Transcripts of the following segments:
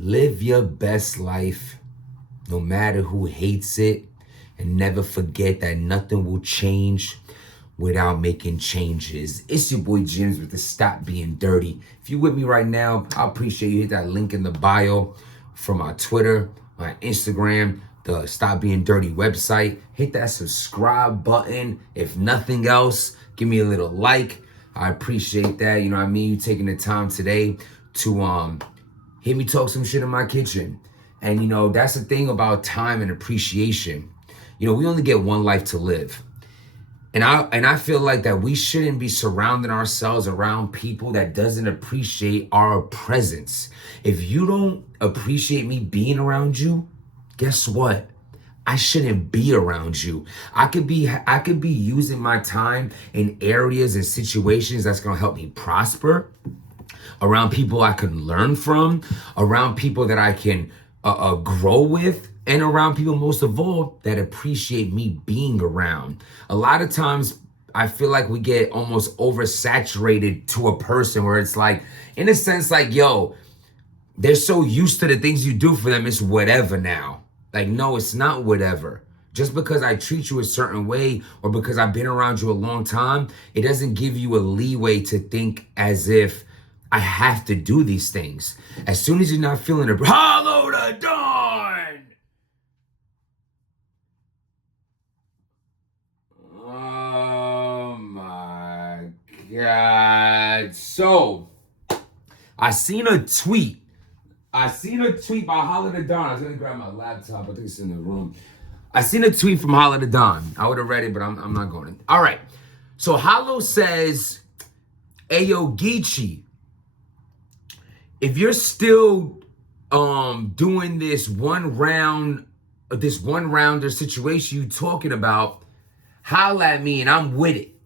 Live your best life, no matter who hates it, and never forget that nothing will change without making changes. It's your boy Jims with the Stop Being Dirty. If you with me right now, I appreciate you hit that link in the bio from my Twitter, my Instagram, the Stop Being Dirty website. Hit that subscribe button. If nothing else, give me a little like. I appreciate that. You know what I mean? You taking the time today to hear me talk some shit in my kitchen. And you know, that's the thing about time and appreciation. You know, we only get one life to live. And I feel like that we shouldn't be surrounding ourselves around people that doesn't appreciate our presence. If you don't appreciate me being around you, guess what? I shouldn't be around you. I could be using my time in areas and situations that's gonna help me prosper, around people I can learn from, around people that I can grow with, and around people, most of all, that appreciate me being around. A lot of times, I feel like we get almost oversaturated to a person where it's like, in a sense, like, yo, they're so used to the things you do for them, it's whatever now. Like, no, it's not whatever. Just because I treat you a certain way or because I've been around you a long time, it doesn't give you a leeway to think as if I have to do these things. As soon as you're not feeling it, hollow the dawn. Oh my God. So, I seen a tweet by Holla the Don. I was gonna grab my laptop. I think it's in the room. I seen a tweet from Holla the Don. I would have read it, but I'm not going to. All right. So Hollow says, "Ayo, Geechi, if you're still doing this one rounder situation you talking about, holla at me and I'm with it.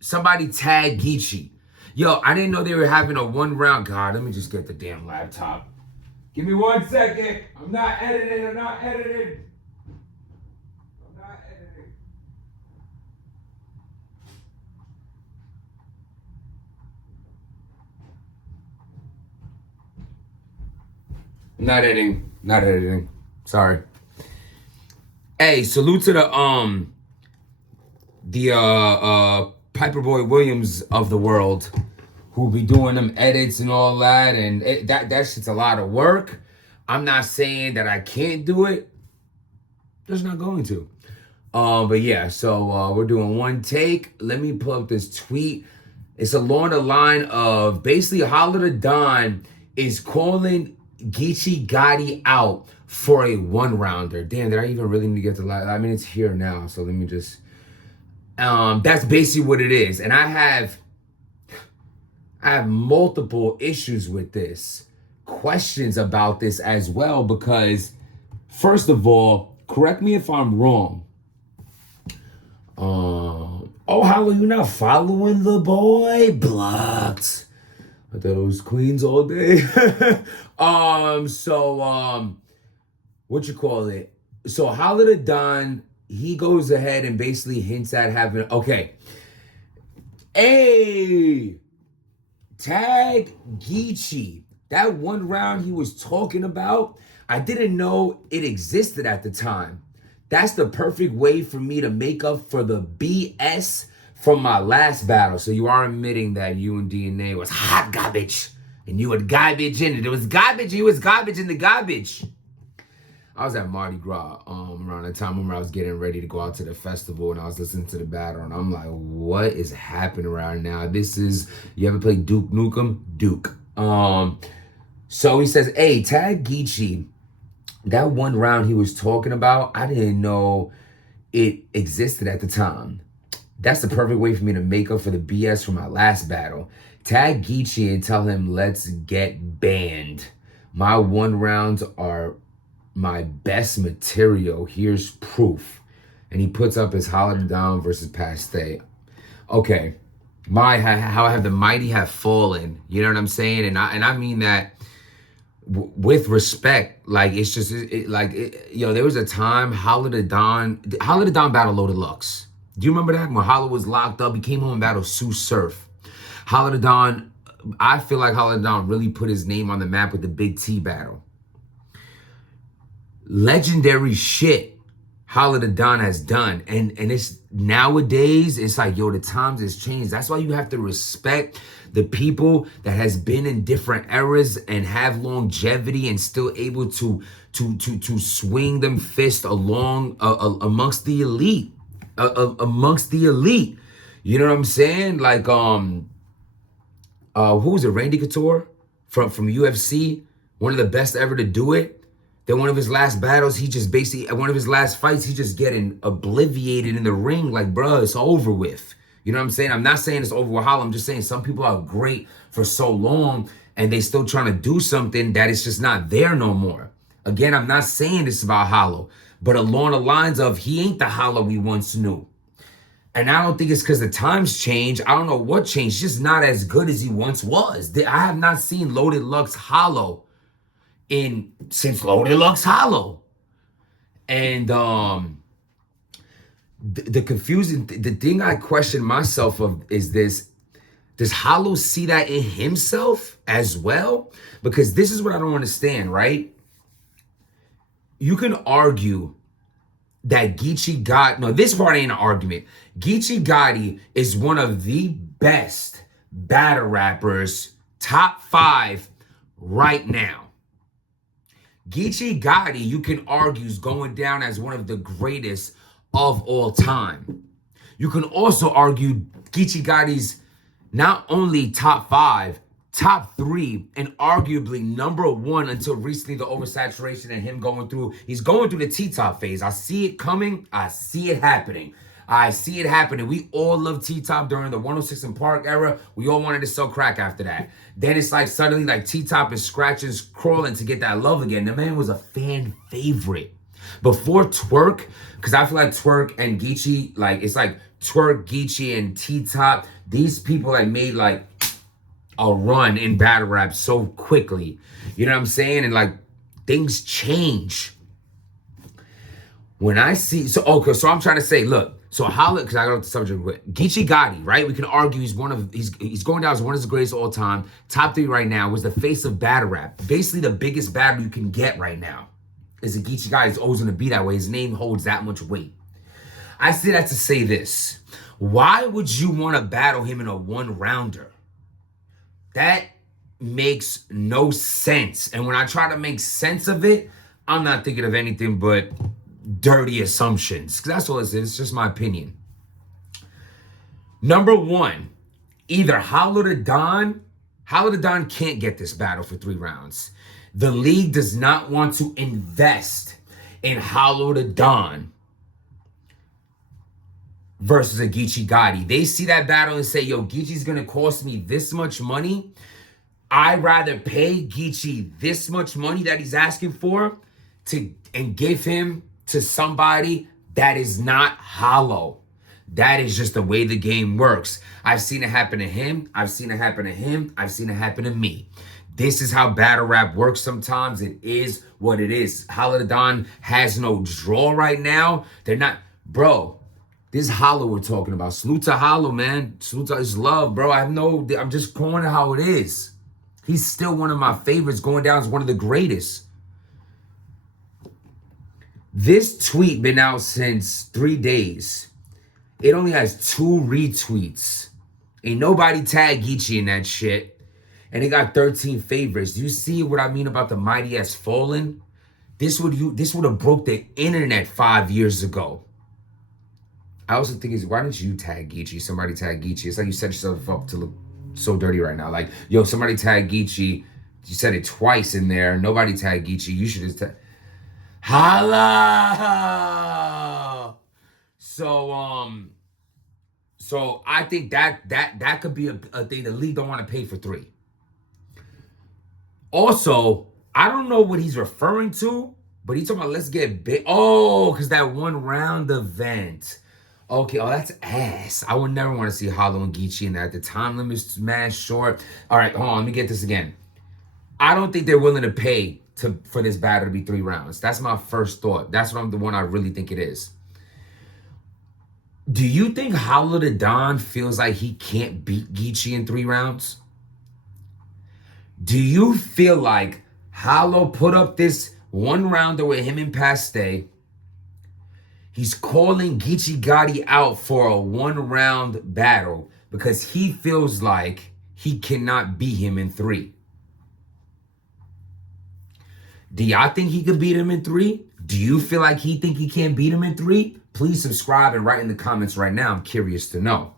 Somebody tag Geechi." Yo, I didn't know they were having a one round. God, let me just get the damn laptop. Give me 1 second. I'm not editing. I'm not editing. Not editing. Sorry. Hey, salute to the Piper Boy Williams of the world, who be doing them edits and all that, and that shit's a lot of work. I'm not saying that I can't do it. Just not going to. But yeah, so we're doing one take. Let me pull up this tweet. It's along the line of basically Holla the Don is calling Geechi Gotti out for a one rounder. Damn, did I even really need to get the live? I mean, it's here now, so let me just. That's basically what it is, and I have multiple issues with this, questions about this as well, because first of all, correct me if I'm wrong. Oh, how are you not following the boy? Blocked. I thought it was Queens all day. What you call it? So Holla the Don, he goes ahead and basically hints at having, okay. Hey, tag Geechi. That one round he was talking about, I didn't know it existed at the time. That's the perfect way for me to make up for the BS from my last battle. So you are admitting that you and DNA was hot garbage and you had garbage in it. It was garbage, you was garbage in the garbage. I was at Mardi Gras around the time when I was getting ready to go out to the festival, and I was listening to the battle, and I'm like, what is happening right now? This is, you ever play Duke Nukem? Duke. So he says, hey, tag Geechi. That one round he was talking about, I didn't know it existed at the time. That's the perfect way for me to make up for the BS from my last battle. Tag Geechi and tell him, let's get banned. My one rounds are my best material. Here's proof. And he puts up his Holla the Don versus Paste. Okay. How have the mighty have fallen. You know what I'm saying? And I mean that with respect. Like, it's just, there was a time Holla the Don battle Loaded Lux. Do you remember that? When Holla was locked up, he came home and battled Sue Surf. Holla the Don, I feel like Holla the Don really put his name on the map with the Big T battle. legendary shit Hollow the Don has done. And it's nowadays, it's like, yo, the times has changed. That's why you have to respect the people that has been in different eras and have longevity and still able to swing them fist along amongst the elite. Amongst the elite. You know what I'm saying? Like who was it? Randy Couture from UFC, one of the best ever to do it. Then one of his last battles, he just basically, one of his last fights, he just getting obliviated in the ring. Like, bro, it's over with. You know what I'm saying? I'm not saying it's over with Hollow. I'm just saying some people are great for so long and they still trying to do something that it's just not there no more. Again, I'm not saying this about Hollow, but along the lines of he ain't the Hollow we once knew. And I don't think it's because the times change. I don't know what changed. Just not as good as he once was. I have not seen Loaded Lux Hollow since Loaded Lux Hollow. And the confusing, the thing I question myself of is this: does Hollow see that in himself as well? Because this is what I don't understand, right? You can argue that Geechi Gotti, no, this part ain't an argument. Geechi Gotti is one of the best battle rappers, top 5 right now. Geechi Gotti, you can argue, is going down as one of the greatest of all time. You can also argue Geechi Gotti's not only top 5, top 3, and arguably number 1 until recently, the oversaturation and him he's going through the T-Top phase. I see it coming. I see it happening. I see it happening. We all loved T-Top during the 106 and Park era. We all wanted to sell crack after that. Then it's like suddenly like T-Top is scratching, crawling to get that love again. The man was a fan favorite. Before Twerk, because I feel like Twerk and Geechi, like it's like Twerk, Geechi, and T-Top, these people like made like a run in battle rap so quickly. You know what I'm saying? And like things change. When I see, so I'm trying to say, look, so Hollow, because I got off the subject quick. Geechi Gotti, right? We can argue he's going down as one of the greatest of all time. Top 3 right now, was the face of battle rap. Basically the biggest battle you can get right now is a Geechi Gotti. It's always going to be that way. His name holds that much weight. I say that to say this. Why would you want to battle him in a 1-rounder? That makes no sense. And when I try to make sense of it, I'm not thinking of anything but dirty assumptions. That's all it is. It's just my opinion. Number 1, either Hollow the Don can't get this battle for 3 rounds. The league does not want to invest in Hollow the Don versus a Geechi Gotti. They see that battle and say, yo, Geechi's gonna cost me this much money. I'd rather pay Geechi this much money that he's asking for and give him to somebody that is not Hollow. That is just the way the game works. I've seen it happen to him. I've seen it happen to him. I've seen it happen to me. This is how battle rap works sometimes. It is what it is. Hollow the Don has no draw right now. They're not, bro, this Hollow we're talking about. Salute to Hollow, man. Salute to his love, bro. I'm just calling it how it is. He's still one of my favorites, going down as one of the greatest. This tweet been out since 3 days. It only has 2 retweets. Ain't nobody tagged Geechi in that shit. And it got 13 favorites. Do you see what I mean about the mighty has fallen? This would have broke the internet 5 years ago. I also think is, why didn't you tag Geechi? Somebody tag Geechi. It's like you set yourself up to look so dirty right now. Like, yo, somebody tag Geechi. You said it twice in there. Nobody tagged Geechi. You should just tag. Holla! So I think that could be a thing the league don't want to pay for 3. Also, I don't know what he's referring to, but he's talking about let's get big. Oh, because that 1-round event. Okay, oh, that's ass. I would never want to see Hollow and Geechi in that. The time limit's mad short. All right, hold on, let me get this again. I don't think they're willing to pay for this battle to be 3 rounds. That's my first thought. That's the one I really think it is. Do you think Hollow the Don feels like he can't beat Geechi in 3 rounds? Do you feel like Hollow put up this 1 rounder with him and Paste. He's calling Geechi Gotti out for a 1-round battle because he feels like he cannot beat him in 3. Do y'all think he could beat him in 3? Do you feel like he think he can't beat him in 3? Please subscribe and write in the comments right now. I'm curious to know.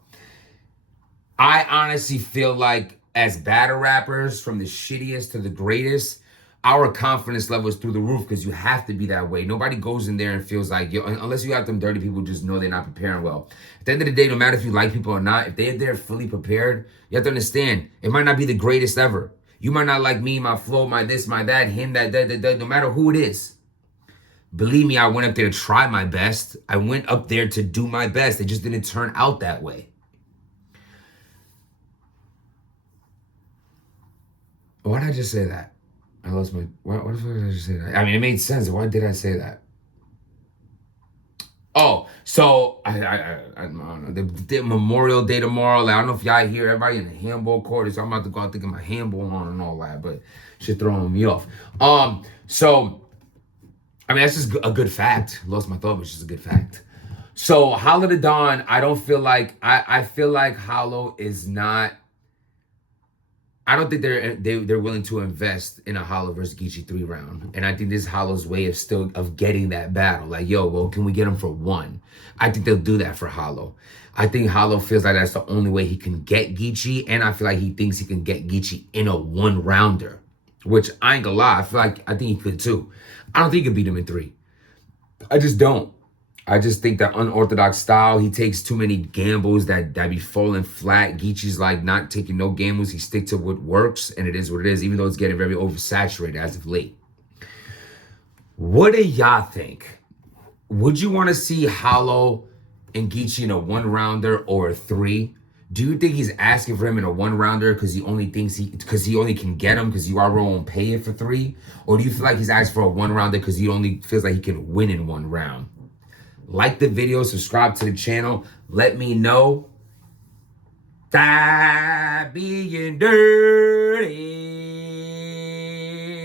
I honestly feel like as battle rappers, from the shittiest to the greatest, our confidence level is through the roof because you have to be that way. Nobody goes in there and feels like, yo, unless you have them dirty people just know they're not preparing well. At the end of the day, no matter if you like people or not, if they're there fully prepared, you have to understand, it might not be the greatest ever. You might not like me, my flow, my this, my that, him, that, no matter who it is. Believe me, I went up there to try my best. I went up there to do my best. It just didn't turn out that way. Why did I just say that? I lost my... What the fuck did I just say that? I mean, it made sense. Why did I say that? Oh, so I don't know. The Memorial Day tomorrow. Like, I don't know if y'all hear everybody in the handball court. So I'm about to go out thinking my handball on and all that, but shit throwing me off. So I mean, that's just a good fact. Lost my thought, but it's just a good fact. So Hollow the Don, I don't feel like I feel like Hollow is not. I don't think they're willing to invest in a Hollow versus Geechi 3 round. And I think this is Hollow's way of getting that battle. Like, yo, well, can we get him for 1? I think they'll do that for Hollow. I think Hollow feels like that's the only way he can get Geechi. And I feel like he thinks he can get Geechi in a 1-rounder. Which, I ain't gonna lie, I think he could too. I don't think he could beat him in 3. I just don't. I just think that unorthodox style, he takes too many gambles that be falling flat. Geechi's like not taking no gambles. He sticks to what works, and it is what it is, even though it's getting very oversaturated as of late. What do y'all think? Would you want to see Hollow and Geechi in a 1-rounder or a 3? Do you think he's asking for him in a 1-rounder because he only can get him because you are won't pay it for 3? Or do you feel like he's asking for a 1-rounder because he only feels like he can win in 1 round? Like the video, subscribe to the channel. Let me know. Stop being dirty.